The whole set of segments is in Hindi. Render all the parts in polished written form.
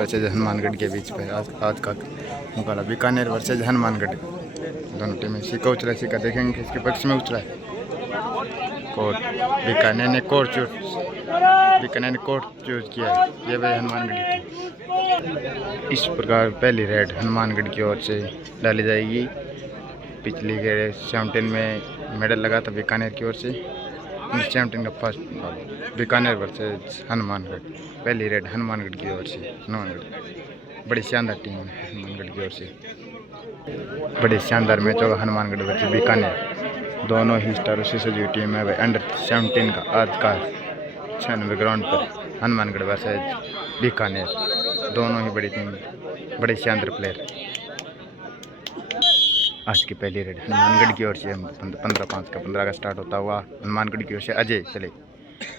वर्सेज हनुमानगढ़ के बीच पे आज का मुकाबला बीकानेर वर्सेज हनुमानगढ़। दोनों टीमें सिक्का उछला, सिक्का देखेंगे किसके पक्ष में उछला है। कोर्ट बीकानेर ने कोर्ट चूज किया है। ये भाई हनुमानगढ़ की इस प्रकार पहली रेड हनुमानगढ़ की ओर से डाली जाएगी। पिछली के 17 में मेडल लगा था बीकानेर की ओर से। 17 का फर्स्ट बीकानेर वर्सेज हनुमानगढ़। पहली रेड हनुमानगढ़ की ओर से। हनुमानगढ़ बड़ी शानदार टीम है हनुमानगढ़ की ओर से। बड़ी शानदार मैच होगा हनुमानगढ़ वर्सेज बीकानेर। दोनों ही स्टारों से सजी टीम है। अंडर 17 का आज का 96 ग्राउंड पर हनुमानगढ़ वर्सेज बीकानेर। दोनों ही बड़ी टीम, बड़े शानदार प्लेयर। आज की पहली रेड हनुमानगढ़ की ओर से 15 का स्टार्ट होता हुआ हनुमानगढ़ की ओर से अजय चले।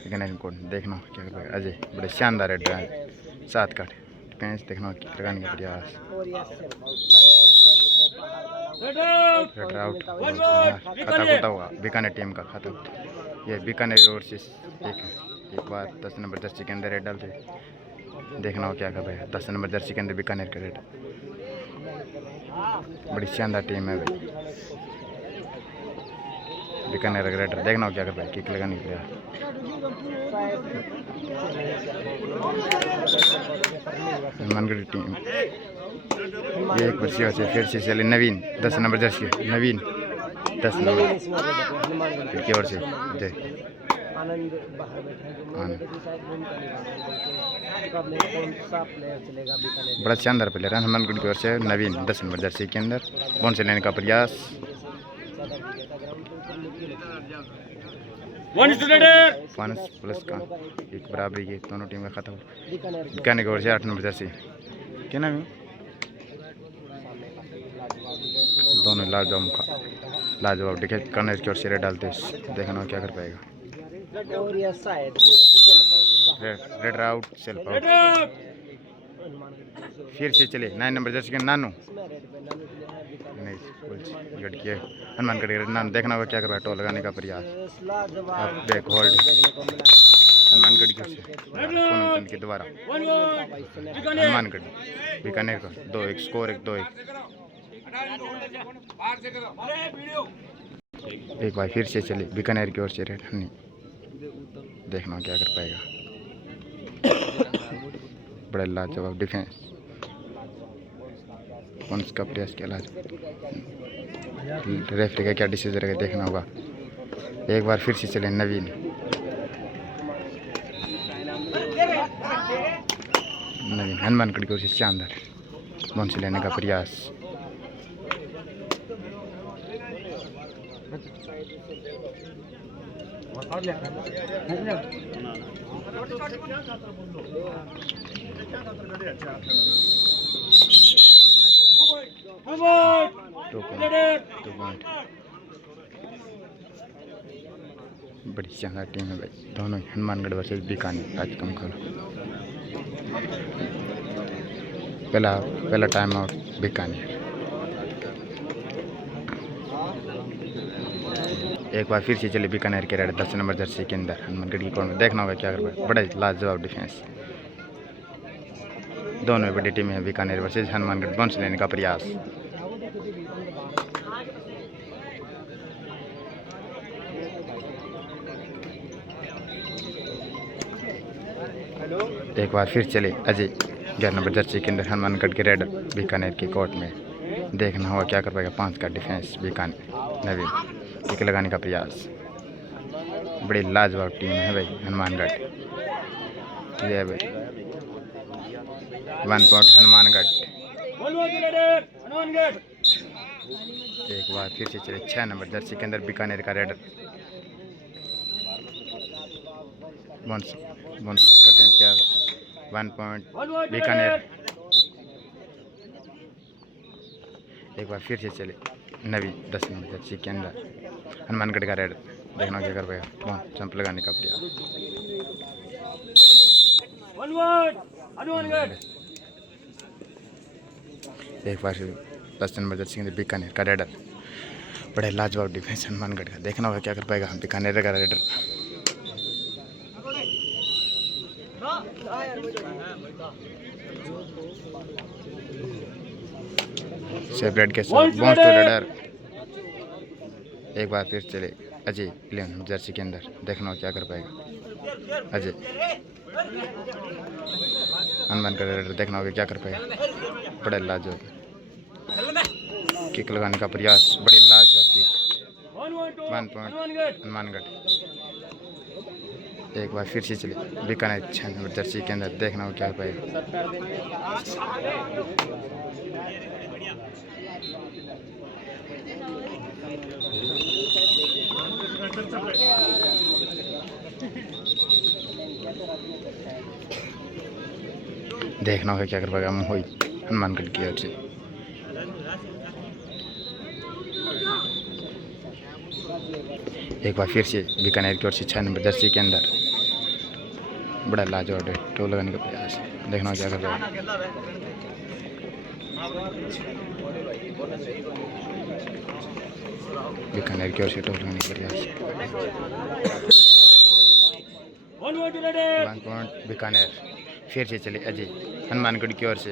लेकिन इनको देखना क्या कर पाएगा अजय। बड़े शानदार रेड है 7 का डिफेंस देखना लगाने का प्रयास। रेड आउट खाता होता हुआ बीकानेर टीम का खाता। ये बीकानेर की ओर से एक बार 10 नंबर जर्सी के अंदर रेड डालते। देखना हो क्या कर पाएगा 10 नंबर जर्सी के अंदर बीकानेर का रेड। बड़ी शानदार टीम है भाई बीकानेर रेडर। देखना हो क्या कर पाए किक लगाने के लिए। हनुमानगढ़ टीम ये एक वर्षीय से फिर से चले नवीन 10 नंबर जर्सी नवीन 10 नंबर की ओर से जय बड़ा शानदार प्लेयर है हनुमानगढ़ की ओर से नवीन 10 नंबर जर्सी के अंदर। बॉल से लेने का प्रयास। प्लस का एक बराबरी की दोनों टीम का खत्म। बीकानेर की ओर से 8 नंबर जर्सी क्या नाम है। दोनों लाजवाब डिफेंस बीकानेर की ओर से रेड डालते। देखना क्या कर पाएगा। Red out self out. फिर से चले 9 नंबर जर्सी के नानू नहीं किया हनुमानगढ़ नानू। देखना होगा क्या कर रहा है। टोल लगाने का प्रयास। बैक होल्ड हनुमानगढ़ की ओर से दोबारा हनुमानगढ़ बीकानेर का 2-1 स्कोर 2-1। एक बार फिर से चले बीकानेर की ओर से रेड हनी। देखना क्या कर पाएगा। बड़ा लाजवाब डिफेंस का प्रयास किया। रेफरी का क्या डिसीजन रहेगा देखना होगा। एक बार फिर से चले नवीन हनुमानगढ़ की ओर से शानदार बॉल से लेने का प्रयास। बड़ी शानदार टीम है भाई दोनों हनुमानगढ़ वर्सेज बीकानेर। आज का मुकाबला पहला टाइम आउट बीकानेर। एक बार फिर से चले बीकानेर के रेड 10 नंबर जर्सी के अंदर हनुमानगढ़ की कॉर्नर। देखना होगा क्या कर पाए। बड़ा लाजवाब डिफेंस। दोनों बड़ी टीमें हैं बीकानेर वर्सेज हनुमानगढ़। बॉल से लेने का प्रयास। एक बार फिर चले अजय 11 नंबर जर्सी के अंदर हनुमानगढ़ के रेडर बीकानेर की कोर्ट में। देखना होगा क्या कर पाएगा। 5 का डिफेंस बीकानेर नवीन किक लगाने का प्रयास। बड़ी लाजवाब टीम है भाई हनुमानगढ़। ये भाई 1 पॉइंट हनुमानगढ़। एक बार फिर से चले 6 नंबर जर्सी के अंदर बीकानेर का रेडर। बॉन्स का टाइम क्या 1 पॉइंट बीकानेर। एक बार फिर से चले नवी 10 नंबर जर्सी के अंदर हनुमानगढ़ का रेडर। देखना क्या कर पाएगा। जंप लगाने का प्रयास। एक बार 10 नंबर जर्सी के अंदर बीकानेर का रेडर। बड़े लाजवाब डिफेंस हनुमानगढ़ का। देखना होगा क्या कर पाएगा बीकानेर का रेडर। सेपरेट के साथ बाउंस टू रेडर। एक बार फिर चले अजय प्लेन जर्सी के अंदर, देखना क्या कर पाएगा अजय। हनुमान का रेडर, देखना होगा क्या कर पाएगा। बड़े लाजवाब किक लगाने का प्रयास, बड़ी लाजवाब किक। 1 पॉइंट हनुमानगढ़। एक बार फिर से चले बीकानेर 6 नंबर जर्सी के अंदर, देखना होगा क्या कर पाएगा। देखना होगा क्या कर पाएगा मोहित हनुमानगढ़ की ओर से। एक बार फिर से बीकानेर की ओर से 6 नंबर जर्सी के अंदर, बड़ा लाजवाब है टोल लगाने का प्रयास, देखना होगा क्या कर पाएगा। बीकानेर की ओर से टोल लगाने का प्रयास। 1 पॉइंट बीकानेर। फिर से चले अजय हनुमानगढ़ की ओर से।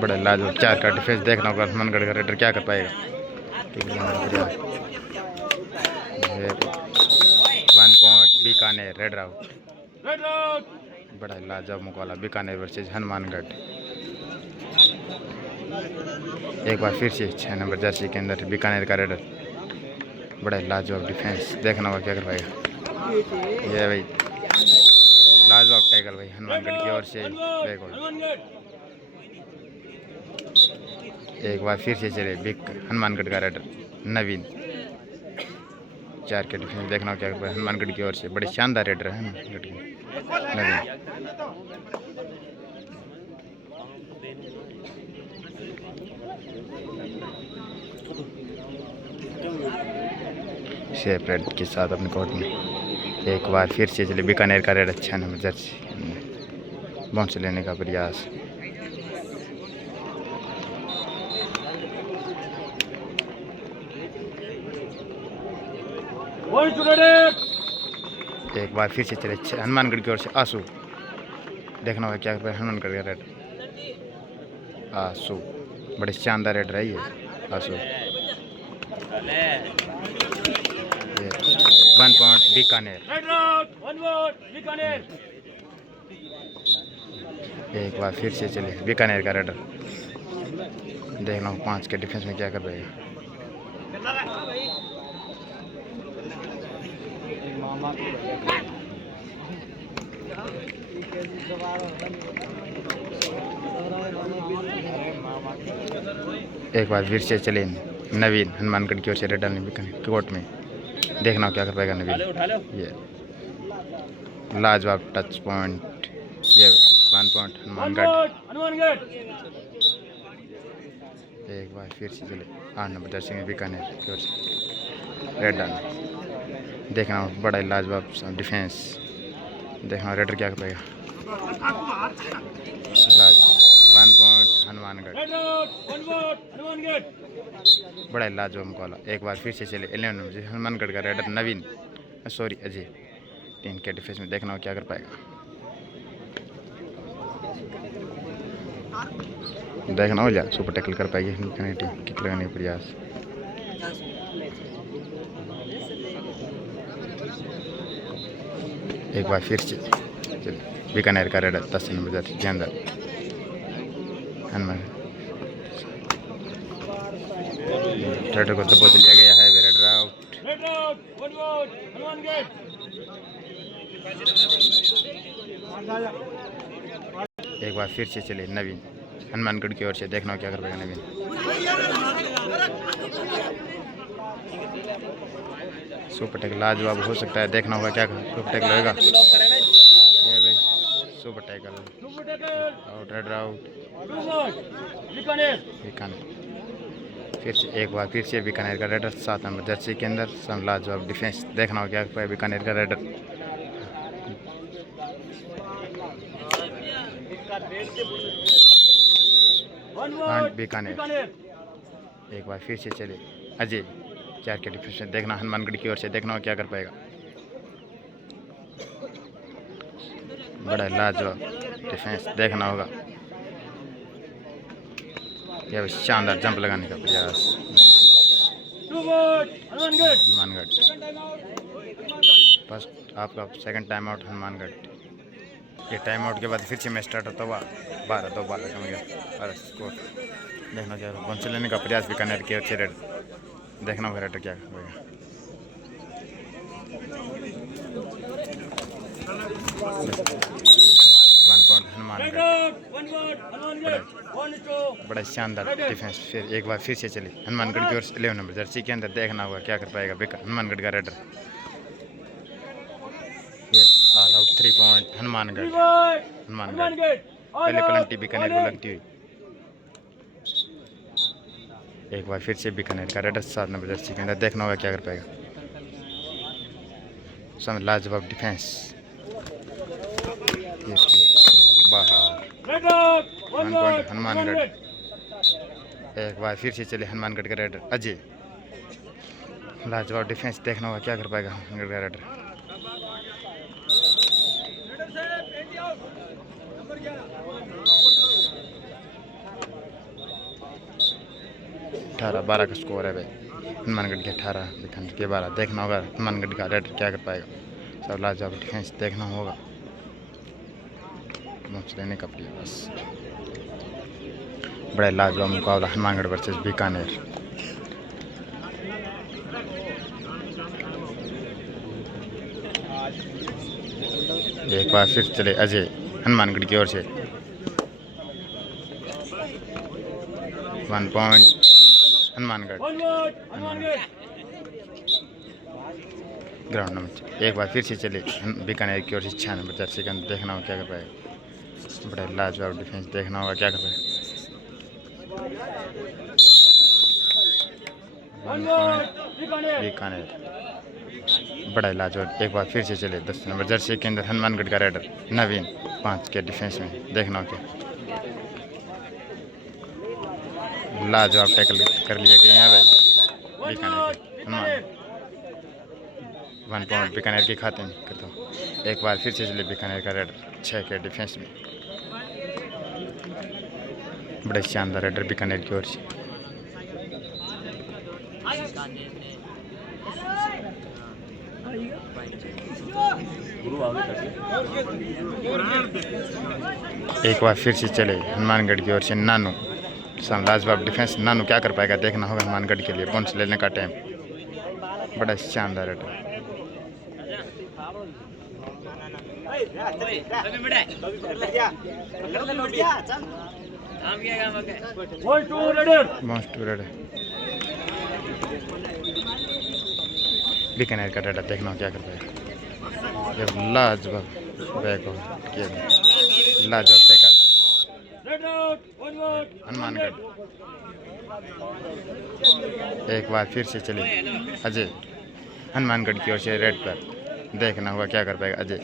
बड़ा लाजवाब 4 का डिफेंस, देखना होगा हनुमानगढ़ का रेडर क्या कर पाएगा। 1 पॉइंट बीकानेर, रेड आउट। बड़ा लाजवाब मुकाबला बीकानेर वर्सेज हनुमानगढ़। एक बार फिर से 6 नंबर जर्सी के अंदर बीकानेर का रेडर, बड़ा लाजवाब डिफेंस, देखना होगा क्या कर पाएगा। ये भाई लाजवाब टैकल भाई हनुमानगढ़ की ओर से, बैकवर्ड। एक बार फिर से चले बिग हनुमानगढ़ का रेडर नवीन, 4 के डिफेंस, देखना क्या कर पाएगा हनुमानगढ़ की ओर से। बड़े शानदार रेडर है हनुमानगढ़ की नवीन। सेपरेट के साथ अपने कोर्ट में। एक बार फिर से चले बीकानेर का रेड, अच्छा नंबर जर्सी, बाउंस लेने का प्रयास। एक बार फिर से चले हनुमानगढ़ की ओर से आंसू, देखना होगा क्या कर पाए हनुमानगढ़ का रेड आंसू, बड़े शानदार रेड रही है आंसू। 1 पॉइंट बीकानेर। एक बार फिर से चले बीकानेर का रेडर, देखना हो 5 के डिफेंस में क्या कर पाएगा। एक बार फिर से चले नवीन हनुमानगढ़ की ओर से रेडर ने बीकानेर कोर्ट में, देखना हो क्या कर पाएगा नवीन। ये लाजवाब टच पॉइंट, ये 1 पॉइंट हनुमानगढ़। एक बार फिर से चले 8 नंबर जर्सी में बीकानेर की ओर से रेडर, देखना बड़ा लाजवाब डिफेंस, देखना रेडर क्या कर पाएगा। 1 पॉइंट हनुमानगढ़, बड़ा लाजवाब मुकाबला। एक बार फिर से चले 11 नंबर हनुमानगढ़ का रेडर नवीन, सॉरी अजय, 3 के डिफेंस में, देखना हो क्या कर पाएगा। देखना हो जा सुपर टैकल कर पाएगी टीम, किक लगाने का प्रयास। एक बार फिर से बीकानेर का रेडर 10 नंबर जर्सी के अंदर हनुमान, रेडर को दबोच लिया गया है, रेडर आउट। एक बार फिर से चले नवीन हनुमानगढ़ की ओर से, देखना क्या कर पाएगा नवीन। सुपर टैकल लाजवाब हो सकता है, देखना होगा क्या सुपर टैकल होगा। ये भाई super tackle out, raider out Bikaner. फिर से एक बार फिर से बीकानेर का रेडर 7 नंबर जर्सी के अंदर, सब लाजवाब डिफेंस, देखना होगा क्या कर पाएगा बीकानेर का रेडर। बीकानेर। एक बार फिर से चले अजय, 4 के डिफेंस में, देखना हनुमानगढ़ की ओर से, देखना क्या कर पाएगा। बड़ा लाजवाब डिफेंस देखना होगा। यह शानदार जंप लगाने का प्रयास हनुमानगढ़। फर्स्ट आपका सेकंड टाइम आउट हनुमानगढ़। ये टाइम आउट के बाद फिर से मैच स्टार्ट होता हुआ 12-2 कम गया और स्कोर देखना क्या बंच लेने का प्रयास भी करने के अच्छे रेड देखना होगा रेड क्या होगा। 1 पॉइंट हनुमानगढ़। बड़ा शानदार डिफेंस। फिर एक बार फिर से चली हनुमानगढ़ की ओर से 11 नंबर जर्सी के अंदर देखना होगा क्या कर पाएगा हनुमानगढ़ का रेडर। ये ऑल आउट 3 पॉइंट हनुमानगढ़। पहले पेनल्टी बीकानेर को लगती हुई। एक बार फिर से बीकानेर का रेडर 7 नंबर जर्सी के अंदर देखना होगा क्या कर पाएगा। समझ लाजवाब डिफेंस बाहर 1 पॉइंट हनुमानगढ़। एक बार फिर से चले हनुमानगढ़ का रेडर अजय। लाजवाब डिफेंस देखना होगा क्या कर पाएगा हनुमानगढ़ का रेडर। 18-12 का स्कोर है भाई। हनुमानगढ़ के 18 बीकानेर के 12 देखना होगा हनुमानगढ़ का रेडर क्या कर पाएगा। सब लाजवाब डिफेंस देखना होगा। मैच लेने का प्रयास। बड़ा लाजवाब मुकाबला हनुमानगढ़ वर्सेस बीकानेर। एक बार फिर चले अजय हनुमानगढ़ की ओर से 1 पॉइंट हनुमानगढ़। ग्राउंड नंबर एक बार फिर से चले बीकानेर की ओर से 6 नंबर जर्सी के अंदर देखना होगा क्या कर पाएगा। बड़ा लाजवाब डिफेंस देखना होगा क्या कर पाएगा। 1 पॉइंट बीकानेर। बड़ा लाजवाब एक बार फिर से चले 10 नंबर जर्सी के अंदर हनुमानगढ़ का रेडर नवीन 5 के डिफेंस में देखना होगा। लाजवाब टैकल कर लिया गया है भाई बीकानेर के 1 पॉइंट बीकानेर के खाते में करता हूँ। एक बार फिर से चले बीकानेर का रेडर 6 के डिफेंस में। बड़े शानदार रेडर बीकानेर की ओर से। एक बार फिर से चले हनुमानगढ़ की ओर से नानू। लाजवाब डिफेंस नानू क्या कर पाएगा देखना होगा हनुमानगढ़ के लिए। पॉइंट्स लेने का टाइम। बड़ा शानदार रेडर। बीकानेर का रेडर देखना क्या कर पाएगा। लाजवाब बैक लाजवाब टैकल हनुमानगढ़। एक बार फिर से चले अजय हनुमानगढ़ की ओर से रेड पर देखना होगा क्या कर पाएगा अजय।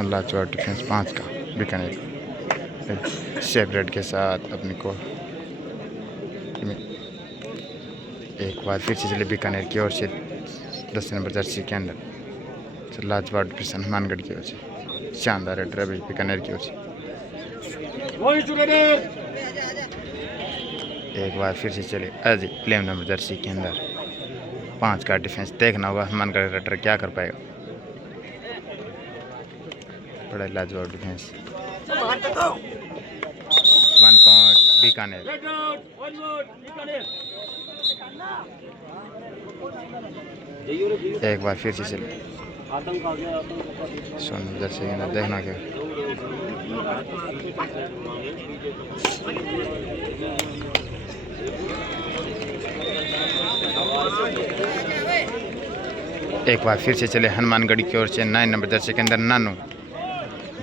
लाजवाब डिफेंस 5 का बीकानेर शेप रेड के साथ अपनी को। एक बार फिर से चले बीकानेर की ओर से 10 नंबर जर्सी के अंदर लाजवाब डिफेंस हनुमानगढ़ की ओर से। शानदार रेडर है बीकानेर की ओर से। एक बार फिर से चले अजय 11 नंबर जर्सी के अंदर 5 का डिफेंस देखना होगा हनुमानगढ़ रेडर क्या कर पाएगा। बड़ा लाजवाब डिफेंस 1 पॉइंट बीकानेर। एक बार फिर से चले सोन जर्सी के अंदर देखना क्या। एक बार फिर से चले हनुमानगढ़ की ओर से 9 नंबर जर्सी के अंदर नानू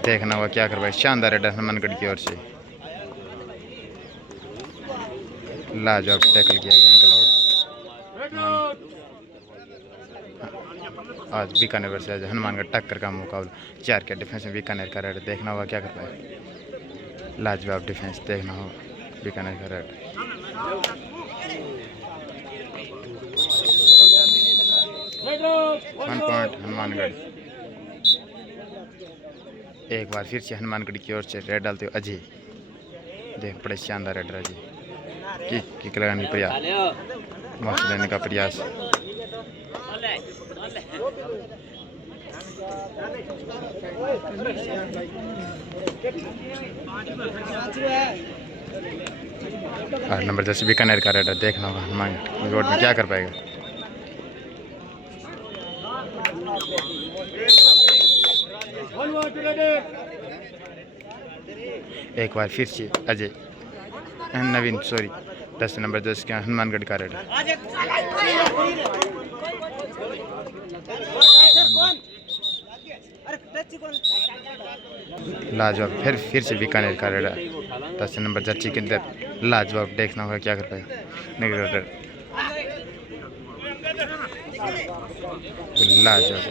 देखना होगा क्या कर पाए। शानदार रेडर हनुमानगढ़ की ओर से। लाजवाब टैकल किया गया एंकल आउट। आज बीकानेर वर्सेस हनुमानगढ़ टक्कर का मुकाबला 4 के डिफेंस में बीकानेर का रेडर देखना होगा क्या कर पाए। लाजवाब डिफेंस देखना होगा बीकानेर का रेडर। One point Hanumangarh. एक बार फिर से हनुमानगढ़ की ओर से रेड डालते हुए अजय। देख बड़े शानदार रेडर अजय किक लगाने का प्रयास, मौसम लेने का प्रयास। और नंबर 10 बीकानेर का रेडर, देखना होगा हनुमानगढ़ रोड में क्या कर पाएगा। एक बार फिर से अजय नवीन 10 नंबर 10 का हनुमानगढ़ का रेडर। लाजवाब फिर से बीकानेर का रेडर 10 नंबर जर्सी के अंदर लाजवाब, देखना होगा क्या कर पाएगा रेडर। लाजवाब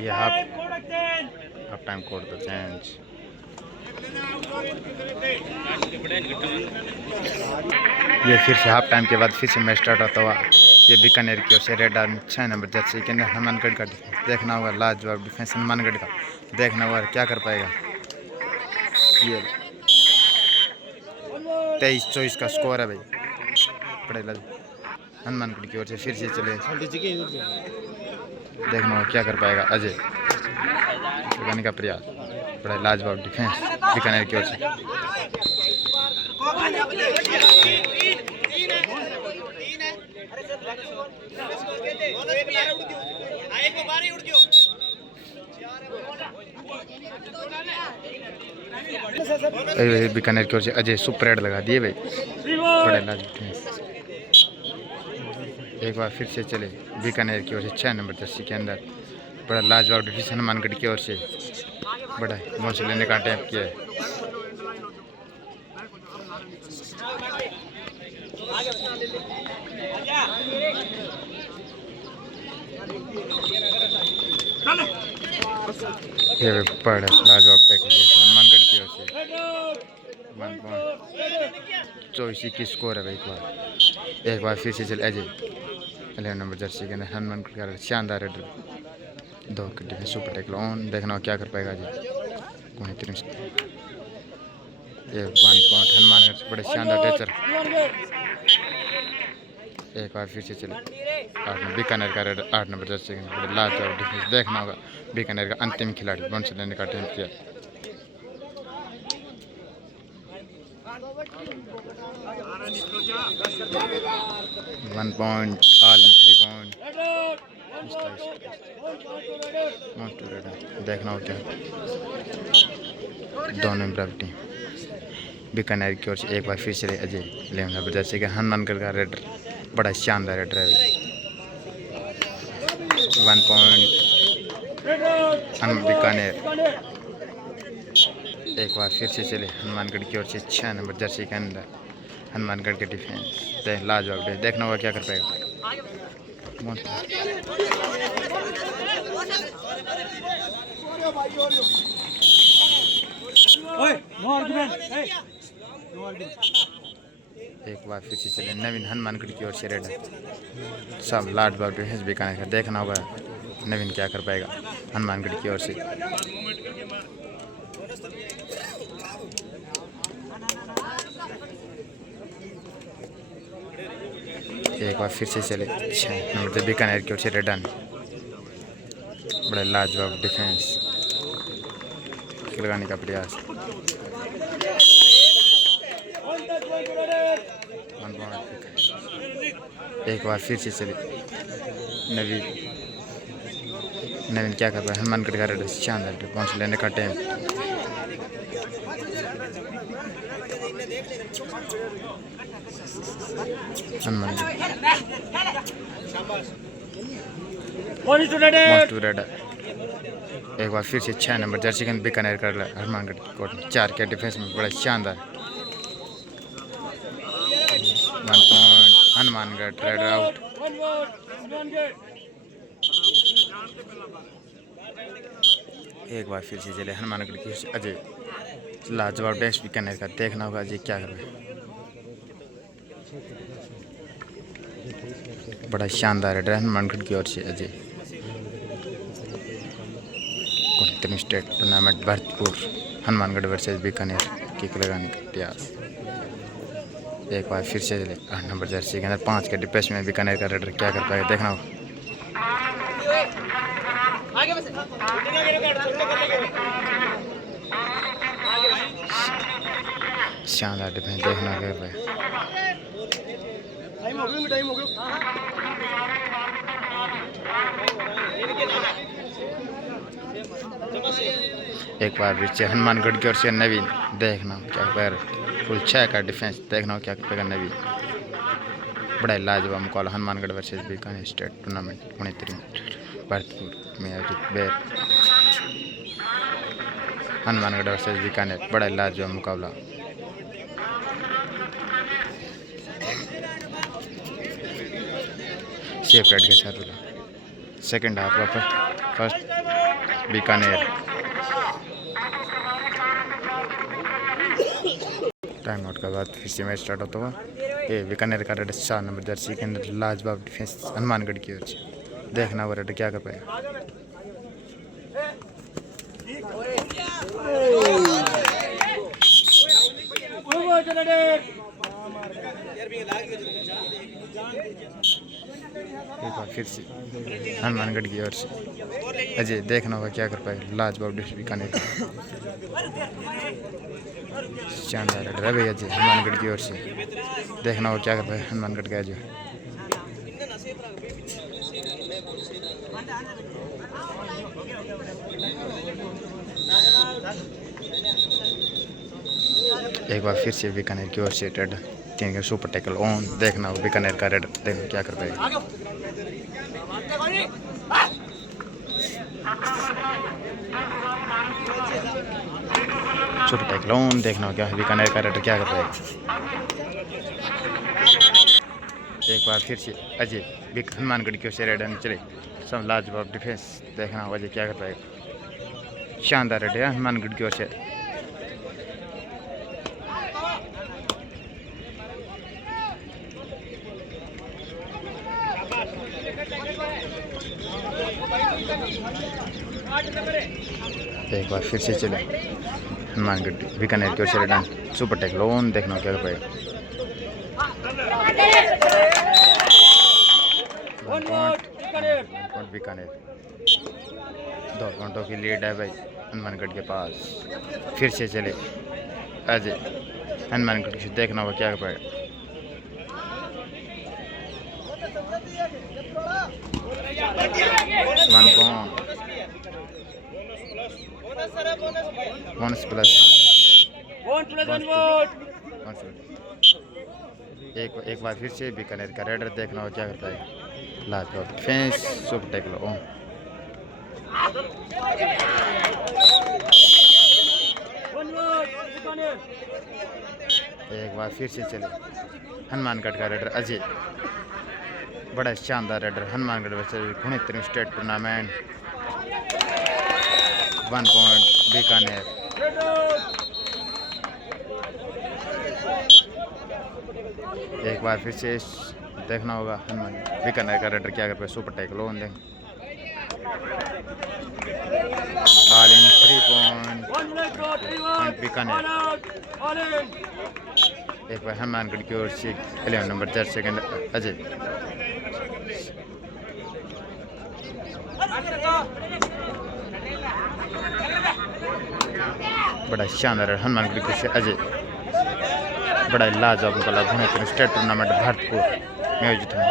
ये half time code the change. ये फिर से हाफ टाइम के बाद फिर से मैच स्टार्ट होता हुआ। ये बीकानेर की ओर से रेड आर्मी 6 नंबर जर्सी के अंदर हनुमानगढ़ का डिफेंस, देखना होगा लाजवाब डिफेंस हनुमानगढ़ का, देखना होगा क्या कर पाएगा। ये 23-24 का स्कोर है भाई, बड़े हनुमानगढ़ की ओर से फिर से चले, देखना होगा क्या कर पाएगा अजय। लगाने का प्रयास, बड़ा लाजवाब डिफेंस बीकानेर की ओर से। बीकानेर की ओर से अजय सुपर रेड लगा दिए भाई, बड़ा लाजवाब डिफेंस। एक बार फिर से चले बीकानेर की ओर से 6 नंबर जर्सी के अंदर, बड़ा लाजवाब डिफेंस हनुमानगढ़ की ओर से, बड़ा मौसम लेने का अटैम्प्ट किया है। ये बड़ा लाजवाब टैकल हनुमानगढ़ की ओर से। 1.24 की स्कोर है भाई। एक बार फिर से चले अजय 11 नंबर जर्सी के अंदर हनुमानगढ़ का शानदार रेडर, 2 के डिफेंस सुपर टैकल ऑन, देखना क्या कर पाएगा अजय। ये 1 पॉइंट हनुमानगढ़ से, बड़े शानदार टेचर। एक बार फिर से चले बीकानेर का रेडर 8 नंबर जर्सी के अंदर, बड़े लाजवाब डिफेंस, देखना होगा बीकानेर का अंतिम खिलाड़ी बंश लेने का अटेम्प्ट किया। वन पॉइंट ऑल 3 पॉइंट देखना होगा क्या। दोनों इम्प्रूव टीम बीकानेर की ओर से एक बार फिर से अजय 11 नंबर जर्सी के हनुमानगढ़ का रेडर, बड़ा शानदार रेडर है। 1 पॉइंट बीकानेर। एक बार फिर से चले हनुमानगढ़ की ओर से 6 नंबर जर्सी के अंदर हनुमानगढ़ के डिफेंस, लाजवाब, देखना होगा क्या कर पाएगा। एक बार फिर से चले नवीन हनुमानगढ़ की ओर से रेडर, सब लाजवाब डिफेंस बीकानेर का, देखना होगा नवीन क्या कर पाएगा हनुमानगढ़ की ओर से। एक बार फिर से चले 6 नंबर बीकानेर की ओर से रेडन, बड़ा लाजवाब डिफेंस लगाने का प्रयास। एक बार फिर से चले नवीन क्या कर रहा है हनुमानगढ़ का रेडर, शानदार पहुंच लेने का टाइम। एक बार फिर से 6 नंबर जर्सी के बीकानेर कर रहा है हनुमानगढ़ कोर्ट 4 के डिफेंस में, बड़ा शानदार। 1 पॉइंट हनुमानगढ़, रेडर आउट। एक बार फिर से चले हनुमानगढ़ की अजय लाजवाब डैश बीकानेर का। देखना होगा अजय क्या कर रहे हैं। बड़ा शानदार है हनुमानगढ़ की ओर से Ajay. State tournament Bharatpur Hanumangarh versus Bikaner kick लगाने का इतिहास। एक बार फिर से 8 नंबर जर्सी के अंदर 5 के डिपेस में बीकानेर का रेडर क्या कर पाएगा देखना होगा। शानदार डिफेंस देखना कर रहे हैं। एक बार पीछे हनुमानगढ़ की ओर से नवीन देखना क्या पैर फुल 6 का डिफेंस देखना क्या करेगा नवीन। बड़ा लाजवाब मुकाबला Hanumangarh versus Bikaner state tournament 19 Bharatpur में आयोजित बेर हनुमानगढ़ वर्सेस बीकानेर बड़ा लाजवाब मुकाबला। सेफ राइड के साथ सेकंड हाफ वापस फर्स्ट बीकानेर। टाइम आउट के बाद फिर से मैच स्टार्ट होता हुआ। ये बीकानेर का रेड 4 नंबर जर्सी के अंदर लाजवाब डिफेंस हनुमानगढ़ की ओर से। देखना वो रेड क्या कर पाएगा। एक बार फिर से हनुमानगढ़ की ओर से अजय देखना होगा क्या कर पाएगा। लाजवाब डिफेंस बीकानेर का शानदार रेडर है भैया जी हनुमानगढ़ की ओर से। देखना होगा क्या कर पाएगा हनुमानगढ़ का अजय। एक बार फिर से बीकानेर की ओर से रेड 3 का सुपर टैकल ऑन। देखना होगा बीकानेर का रेडर देखना क्या कर पाएगा। सुपर टैकल ऑन देखना होगा क्या बीकानेर का रेडर क्या कर पाएगा। एक बार फिर से अजय हनुमानगढ़ की ओर से रेडर चले सब लाजवाब डिफेंस देखना होगा अजय क्या कर पाएगा। शानदार रेडर है हनुमानगढ़ की ओर से। एक बार फिर से चले हनुमानगढ़ बीकानेर की ओर से रिटर्न सुपर टैकल लोन देखना क्या कर पाएगा। बीकानेर 2 पॉइंटों की लीड है भाई हनुमानगढ़ के पास। फिर से चले अजय हनुमानगढ़ की देखना होगा क्या कर पाएगा। बोनस प्लस एक बार फिर से बीकानेर का रेडर देखना हो क्या करता है। लाजवाब डिफेंस सुपर टैकल ऑन। एक बार फिर से चले हनुमानगढ़ का रेडर अजय। बड़ा शानदार रेडर हनुमानगढ़ वर्सेस गुणित्र स्टेट टूर्नामेंट 1 पॉइंट बीकानेर। एक बार फिर से देखना होगा हनुमान बीकानेर का रेडर क्या कर पाए। सुपर टैकल लोन दें ऑल इन 3 पॉइंट बीकानेर। एक बार हनुमानगढ़ की ओर से 11 नंबर जर्सी के अंदर अजय। बड़ा शानदार हनुमानगढ़ की ओर से अजय। बड़ा लाजवाब मुकाबला गुणित्र स्टेट टूर्नामेंट भरतपुर में आयोजित है।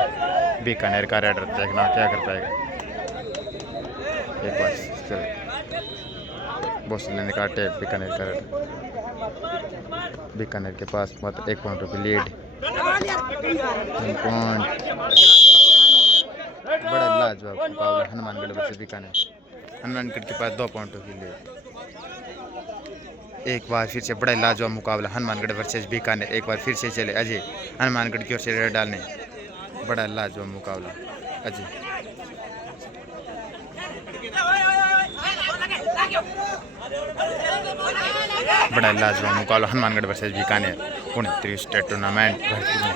बीकानेर का रेडर देखना क्या कर पाएगा। एक बार चले बॉस लेने का टेप बीकानेर का रेडर। बीकानेर के पास मात्र 1 पॉइंट की लीड। 3 पॉइंट बड़ा लाजवाब मुकाबला हनुमानगढ़ वर्सेस बीकानेर। हनुमानगढ़ के पास 2 पॉइंटों की लीड। एक बार फिर से बड़ा लाजवाब मुकाबला हनुमानगढ़ वर्सेस बीकानेर। एक बार फिर से चले अजय हनुमानगढ़ की ओर से रेडर डालने। बड़ा लाजवाब मुकाबला अजय। बड़ा लाजवाब मुकाबला Hanumangarh versus Bikaner 29 state tournament Bharatpur में।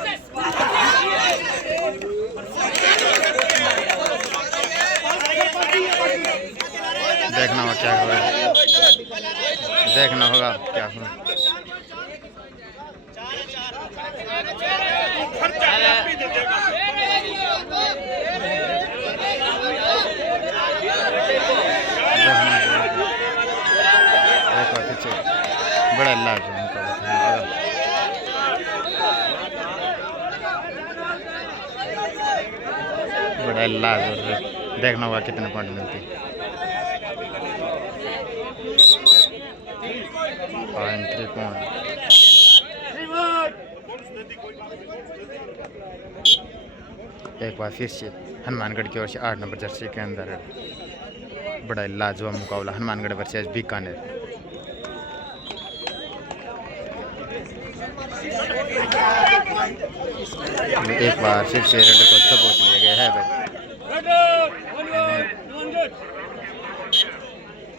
देखना होगा क्या होगा, देखना होगा क्या होगा। बड़ा लाजवाब मुकाबला, बड़ा लाजवाब। देखना होगा कितने पॉइंट मिलते हैं। 3 पॉइंट। एक बार फिर से हनुमानगढ़ की ओर से 8 नंबर जर्सी के अंदर है। बड़ा लाजवाब मुकाबला हनुमानगढ़ वर्सेस बीकानेर। एक बार फिर से रेडर को दबोच लिया गया है भाई।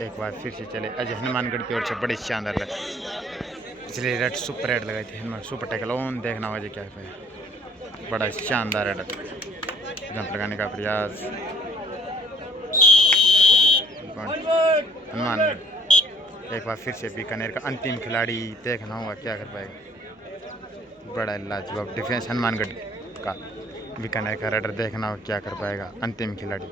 एक बार फिर से चले अजय हनुमानगढ़ की ओर से बड़ी शानदार लग, इसलिए रेड सुपर रेड लगाई थी हनुमान सुपर टैकल ऑन। देखना होगा क्या है, बड़ा शानदार रेड जंप लगाने का प्रयास हनुमानगढ़। एक बार फिर से बीकानेर का अंतिम खिलाड़ी, देखना होगा क्या कर पाएगा। बड़ा लाजवाब डिफेंस हनुमानगढ़ का। बीकानेर का रेडर, देखना होगा क्या कर पाएगा अंतिम खिलाड़ी।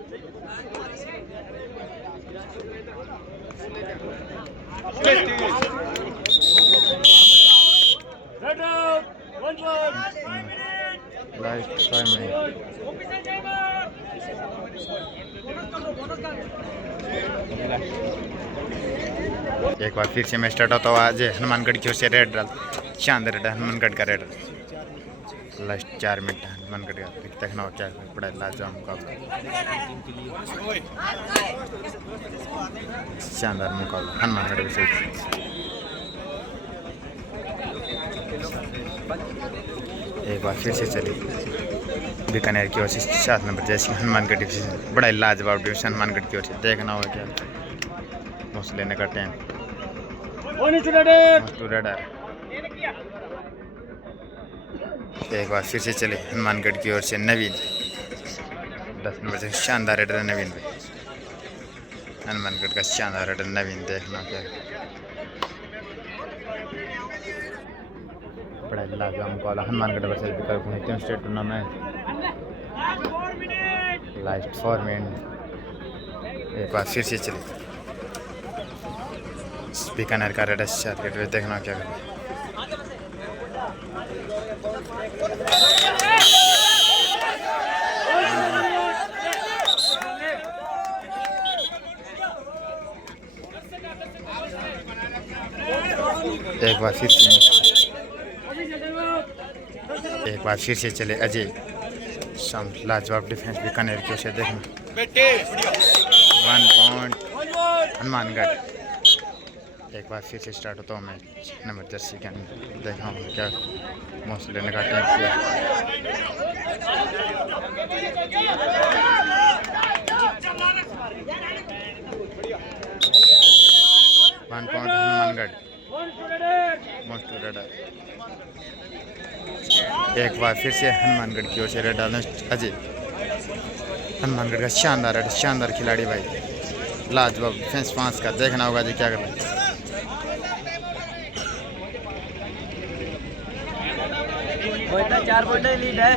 एक बार फिर से मैच स्टार्ट होता हुआ अजय हनुमानगढ़ की ओर से रेड डाल, शानदार रेड हनुमानगढ़ का रेडर। लास्ट 4 मिनट हनुमानगढ़ का, देखना क्या बड़ा लाजवाब मुकाबला, शानदार मुकाबला हनुमानगढ़ से। एक बार फिर से चली बीकानेर की ओर से 7 नंबर जैसी हनुमानगढ़ डिवीजन। बड़ा लाजवाब डिवीजन हनुमानगढ़ की ओर से। देखना होगा क्या मौसम लेने का टाइम। एक बार फिर से चले हनुमानगढ़ की ओर से नवीन, 10 नंबर से शानदार रेडर नवीन भाई। हनुमानगढ़ का शानदार रेडर नवीन, देखना क्या बड़ा लाजवाब मुकाबला Hanumangarh versus Bikaner state tournament. Last 4 minute. एक बार फिर से चले बीकानेर का रेडर शार्ट, देखना क्या कर। एक बार फिर से चले अजय लाजवाब डिफेंस बीकानेर की ओर से। देखना 1 पॉइंट हनुमानगढ़। एक बार फिर से स्टार्ट होता हूँ मैच नंबर जर्सी के अंदर। देखा हूँ क्या मौसम लेने का टाइम किया। 1 पॉइंट हनुमानगढ़। एक बार फिर से हनुमानगढ़ की ओर से रेड डालने अजय। हनुमानगढ़ का शानदार खिलाड़ी भाई, लाजवाब डिफेंस 5 का। देखना होगा जी क्या कर रहा है। इतना 4 पॉइंट लीड है।